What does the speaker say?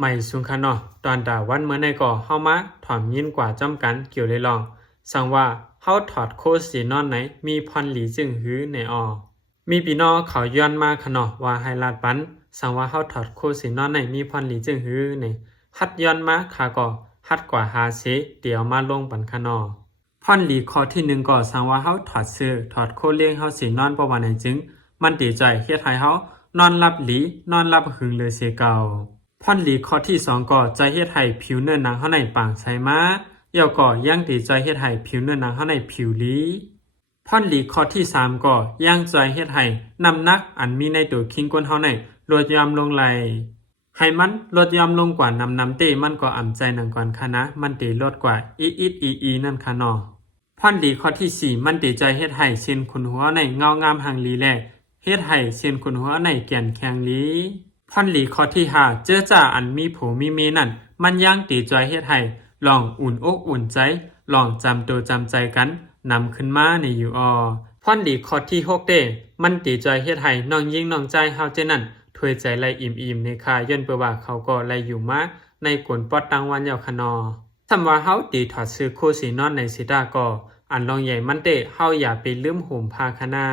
ไม่สุงคานอตอนดาวันเมื่อในก่อเฮามาถอมยินกว่าจำกันเกี่ยวเลยลองสั่งว่าเฮาถอดโคสีนอนไหนมีพรหลีจึงหื้อในมีปีนอเขาย้อนมาขนอว่าให้ลาดปันสั่งว่าเฮาถอดโคสีนอนไหนมีพรหลีจึงหื้อในฮัดย้อนมาขาก่อฮัดกว่าหาเสเดี๋ยวมาลงปันขนอพรหลีข้อที่1ก่อสั่งว่าเฮาถอดซื้อถอดโคเลี้ยงเฮาสินอนประวันไหนจึงมันดีใจเฮ็ดให้เฮานอนหลับหลีนอนหลับหึงเลยเสียเก่าพรหลีข้อที่2ก็ใจเฮ็ดให้ผิวเนื้อหนังเฮาในปางใสมาเย่าก็ยังดีใจเฮ็ดให้ผิวเนื้อหนังเฮาในผิวหลีพรหลีข้อที่3ก็ยังใจเฮ็ดให้น้ำหนักอันมีในตัวคิงก้นเฮาในลดยามลงไหลให้มันลดยามลงกว่าน้ำเต้มันก็อ่ำใจหนังก่อนค่ะนะมันตีลดกว่าอีนั่นค่ะเนาะพรหลีข้อที่4มันตีใจเฮ็ดให้เส้นขนหัวในเงางามหังลีแลเฮ็ดให้เส้นขนหัวในแก่นแข็งลีพรหลีข้อที่5เจอจ่าอันมีผูมีเมนั่นมันย่างตีใจเฮ็ดให้ลองอุ่นอกอุ่นใจลองจำตัวจำใจกันนำขึ้นมาในอยู่พรหลีข้อที่6เด้มันตีใจเฮ็ดให้น้องยิงน้องใจเฮาเจนั่นถวยใจไล่อิ่มในคาย้อนเปว่าเขาก็ไล่อยู่มาในกวนปอดตังวันยาวคะนอทำว่าเฮาตีถอดซื้อโคสีนอนในสิดาก็อันลองใหญ่มันเตเฮาอย่าไปลืมห่มผ้าคะนา